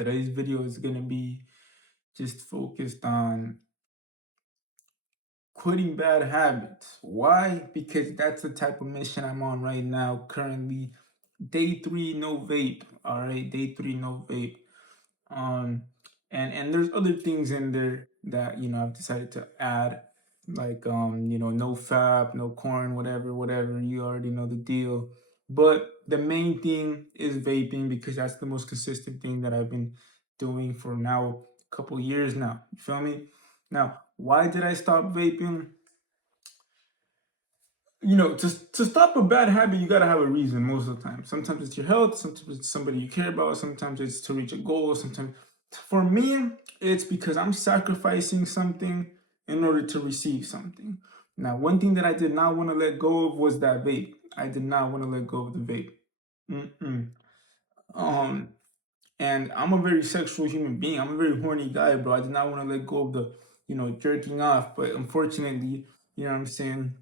Today's video is going to be just focused on quitting bad habits. Why? Because that's the type of mission I'm on right now. Currently, day three, no vape. All right, day three, no vape. Um, and there's other things in there that I've decided to add, like no fab, no corn, whatever, whatever. You already know the deal. But the main thing is vaping because that's the most consistent thing that I've been doing for now a couple years now. You feel me? Now, why did I stop vaping? To stop a bad habit, you gotta have a reason most of the time. Sometimes it's your health, sometimes it's somebody you care about, sometimes it's to reach a goal, sometimes for me, it's because I'm sacrificing something in order to receive something. Now, one thing that I did not want to let go of was that vape. I did not want to let go of the vape. Mm-mm. Um, and I'm a very sexual human being. I'm a very horny guy, bro. I did not want to let go of the, jerking off. But unfortunately, you know what I'm saying?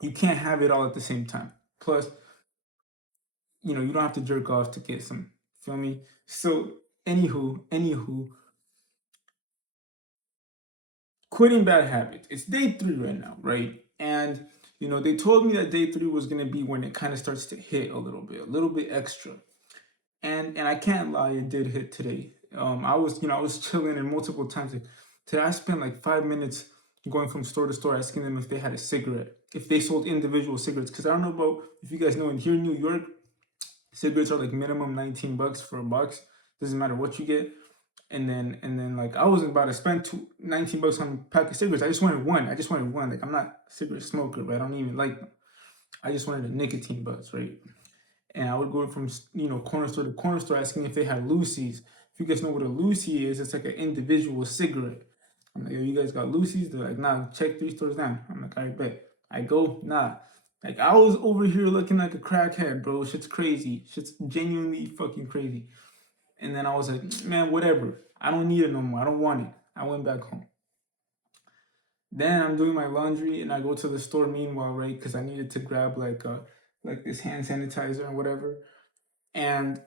You can't have it all at the same time. Plus, you don't have to jerk off to get some. Feel me? So, anywho, quitting bad habits. It's day three right now, right? And they told me that day three was gonna be when it kind of starts to hit a little bit extra. And I can't lie, it did hit today. I was chilling and multiple times. Like, today I spent like 5 minutes going from store to store asking them if they had a cigarette, if they sold individual cigarettes. Because I don't know about if you guys know, in here in New York, cigarettes are like minimum $19 for a box. Doesn't matter what you get. And then like I wasn't about to spend 19 bucks on a pack of cigarettes. I just wanted one. I just wanted one. Like, I'm not a cigarette smoker, but I don't even like them. I just wanted a nicotine buzz, right? And I would go from corner store to corner store asking if they had Lucy's. If you guys know what a Lucy is, it's like an individual cigarette. I'm like, yo, you guys got Lucy's? They're like, nah, check 3 stores down. I'm like, all right, bet. I go, nah. Like, I was over here looking like a crackhead, bro. Shit's crazy. Shit's genuinely fucking crazy. And then I was like, man, whatever. I don't need it no more. I don't want it. I went back home. Then I'm doing my laundry and I go to the store meanwhile, right? Because I needed to grab like this hand sanitizer and whatever. And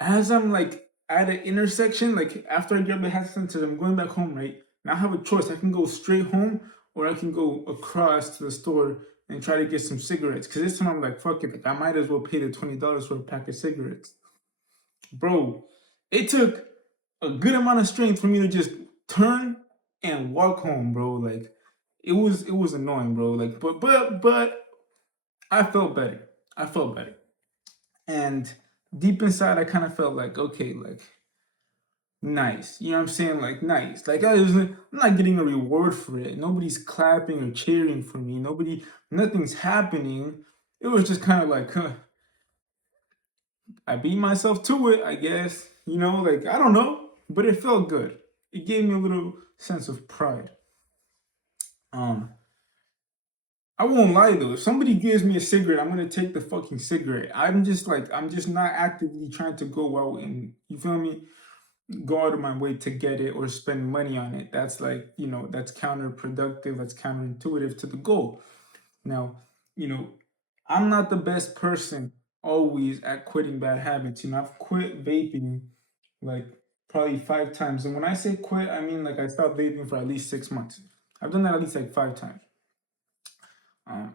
as I'm like at an intersection, like after I grab the hand sanitizer, I'm going back home, right? And I have a choice. I can go straight home or I can go across to the store and try to get some cigarettes. Cause this time I'm like, fuck it. Like, I might as well pay the $20 for a pack of cigarettes. Bro, it took a good amount of strength for me to just turn and walk home, bro. Like, it was annoying, bro. Like, but I felt better. I felt better. And deep inside I kind of felt like, okay, like, nice. You know what I'm saying? Like, nice. Like, I'm not getting a reward for it. Nobody's clapping or cheering for me. Nothing's happening. It was just kind of like, huh, I beat myself to it, I guess. Like, I don't know, but it felt good. It gave me a little sense of pride. Um, I won't lie though. If somebody gives me a cigarette, I'm gonna take the fucking cigarette. I'm just not actively trying to go out and, you feel me, go out of my way to get it or spend money on it. That's like, that's counterproductive. That's counterintuitive to the goal. Now, you know, I'm not the best person always at quitting bad habits. I've quit vaping like probably 5 times. And when I say quit, I mean like I stopped vaping for at least 6 months. I've done that at least like 5 times.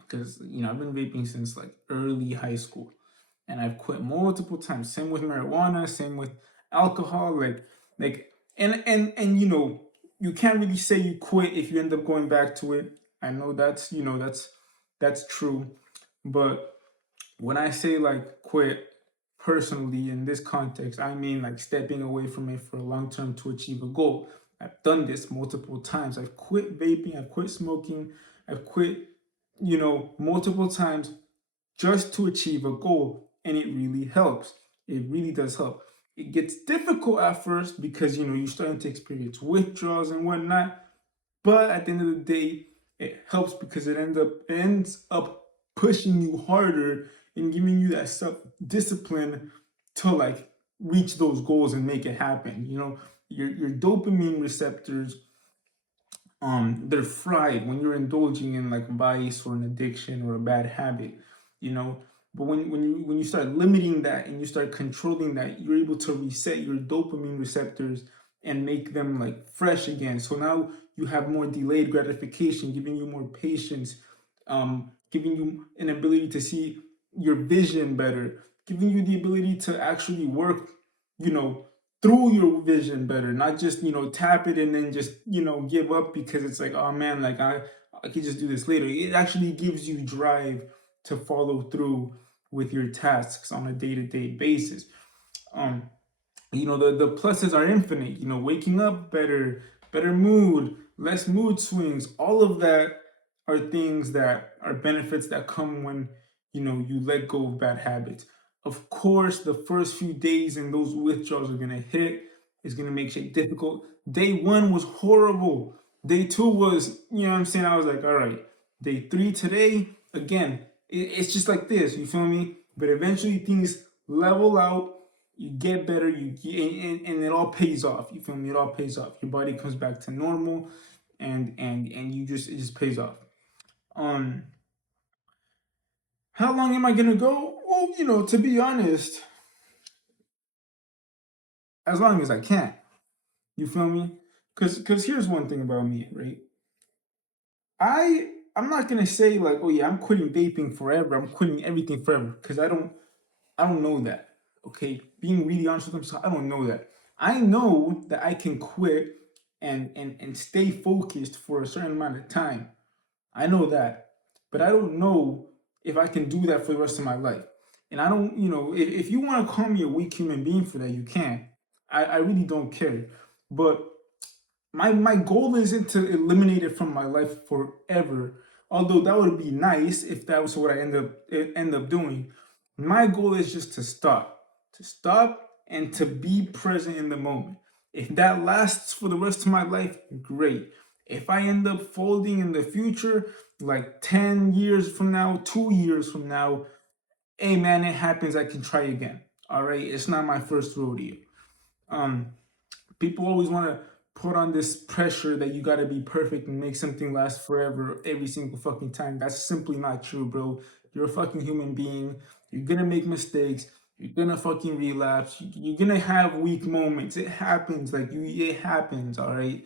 Because I've been vaping since like early high school. And I've quit multiple times. Same with marijuana, same with alcohol. And you can't really say you quit if you end up going back to it. I know that's true. But when I say like quit personally in this context, I mean like stepping away from it for a long term to achieve a goal. I've done this multiple times. I've quit vaping, I've quit smoking, I've quit, multiple times just to achieve a goal. And it really helps. It really does help. It gets difficult at first because you're starting to experience withdrawals and whatnot. But at the end of the day, it helps because it ends up pushing you harder and giving you that self discipline to like reach those goals and make it happen. Your dopamine receptors, they're fried when you're indulging in like vice or an addiction or a bad habit. You know, But when you start limiting that and you start controlling that, you're able to reset your dopamine receptors and make them like fresh again. So now you have more delayed gratification, giving you more patience, giving you an ability to see your vision better, giving you the ability to actually work, you know, through your vision better, not just, tap it and then just, give up because it's like, oh man, like I could just do this later. It actually gives you drive to follow through with your tasks on a day-to-day basis. Um, the pluses are infinite. Waking up better, better mood, less mood swings. All of that are things that are benefits that come when you let go of bad habits. Of course, the first few days and those withdrawals are gonna hit. It's gonna make shit difficult. Day one was horrible. Day two was, what I'm saying? I was like, all right. Day three today, again, it's just like this. You feel me? But eventually things level out, you get better, and it all pays off. You feel me? It all pays off. Your body comes back to normal, and it just pays off. Um, how long am I gonna go? Well, to be honest, as long as I can. You feel me? Cause here's one thing about me, right? I'm not gonna say like, oh yeah, I'm quitting vaping forever. I'm quitting everything forever, cause I don't know that. Okay, being really honest with myself, I don't know that. I know that I can quit and stay focused for a certain amount of time. I know that, but I don't know if I can do that for the rest of my life. And I don't, if you want to call me a weak human being for that, you can. I really don't care. But my goal isn't to eliminate it from my life forever. Although that would be nice if that was what I end up doing. My goal is just to stop and to be present in the moment. If that lasts for the rest of my life, great. If I end up folding in the future, like 10 years from now, 2 years from now, hey man, it happens. I can try again. All right, it's not my first rodeo. Um, People always want to put on this pressure that you got to be perfect and make something last forever every single fucking time. That's simply not true, bro. You're a fucking human being. You're gonna make mistakes. You're gonna fucking relapse. You're gonna have weak moments. It happens. It happens. All right.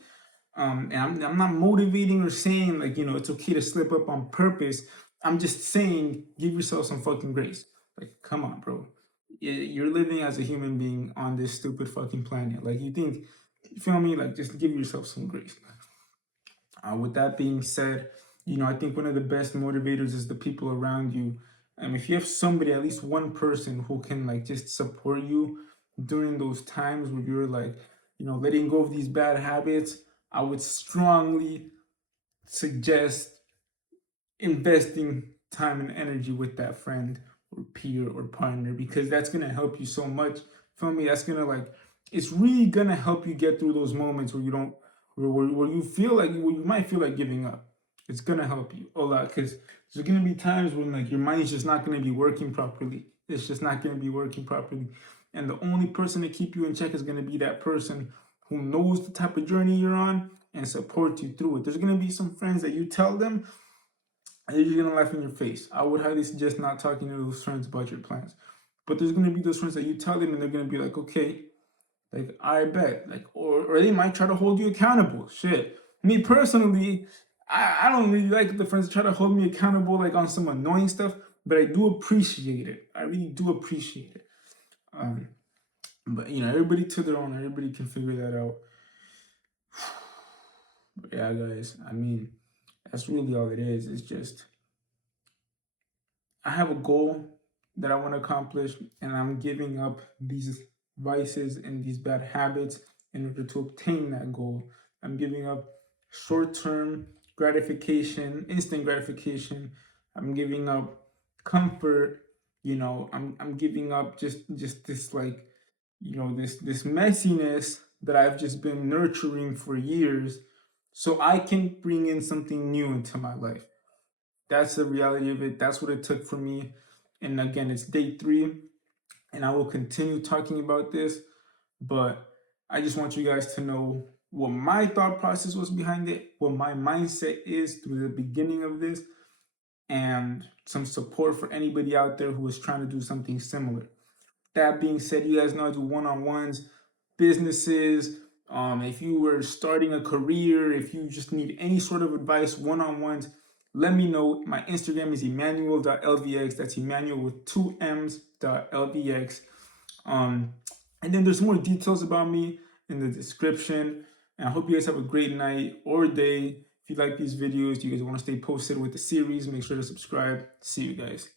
And I'm not motivating or saying like it's okay to slip up on purpose. I'm just saying give yourself some fucking grace. Like, come on, bro. You're living as a human being on this stupid fucking planet. Like, you feel me? Like, just give yourself some grace. With that being said, I think one of the best motivators is the people around you. If you have somebody, at least one person who can like just support you during those times where you're like, letting go of these bad habits, I would strongly suggest investing time and energy with that friend or peer or partner because that's gonna help you so much. Feel me? That's gonna it's really gonna help you get through those moments where you don't where you feel like where you might feel like giving up. It's gonna help you a lot because there's gonna be times when like your mind's just not gonna be working properly. It's just not gonna be working properly. And the only person to keep you in check is gonna be that person who knows the type of journey you're on and supports you through it. There's gonna be some friends that you tell them and they're just gonna laugh in your face. I would highly suggest not talking to those friends about your plans. But there's gonna be those friends that you tell them and they're gonna be like, okay, like I bet. Like or they might try to hold you accountable. Shit. Me personally, I don't really like the friends that try to hold me accountable like on some annoying stuff, but I do appreciate it. I really do appreciate it. Um, but everybody to their own, everybody can figure that out. But yeah, guys, I mean, that's really all it is. It's just I have a goal that I want to accomplish, and I'm giving up these vices and these bad habits in order to obtain that goal. I'm giving up short term gratification, instant gratification. I'm giving up comfort. I'm giving up just this like this messiness that I've just been nurturing for years so I can bring in something new into my life. That's the reality of it. That's what it took for me. And again, it's day three, and I will continue talking about this. But I just want you guys to know what my thought process was behind it, what my mindset is through the beginning of this. and some support for anybody out there who is trying to do something similar. That being said, you guys know I do one-on-ones, businesses. If you were starting a career, if you just need any sort of advice, one-on-ones, let me know. My Instagram is Emmanuel.lvx. That's Emmanuel with two M's.lvx. And then there's more details about me in the description. And I hope you guys have a great night or day. If you like these videos, you guys want to stay posted with the series, make sure to subscribe. See you guys.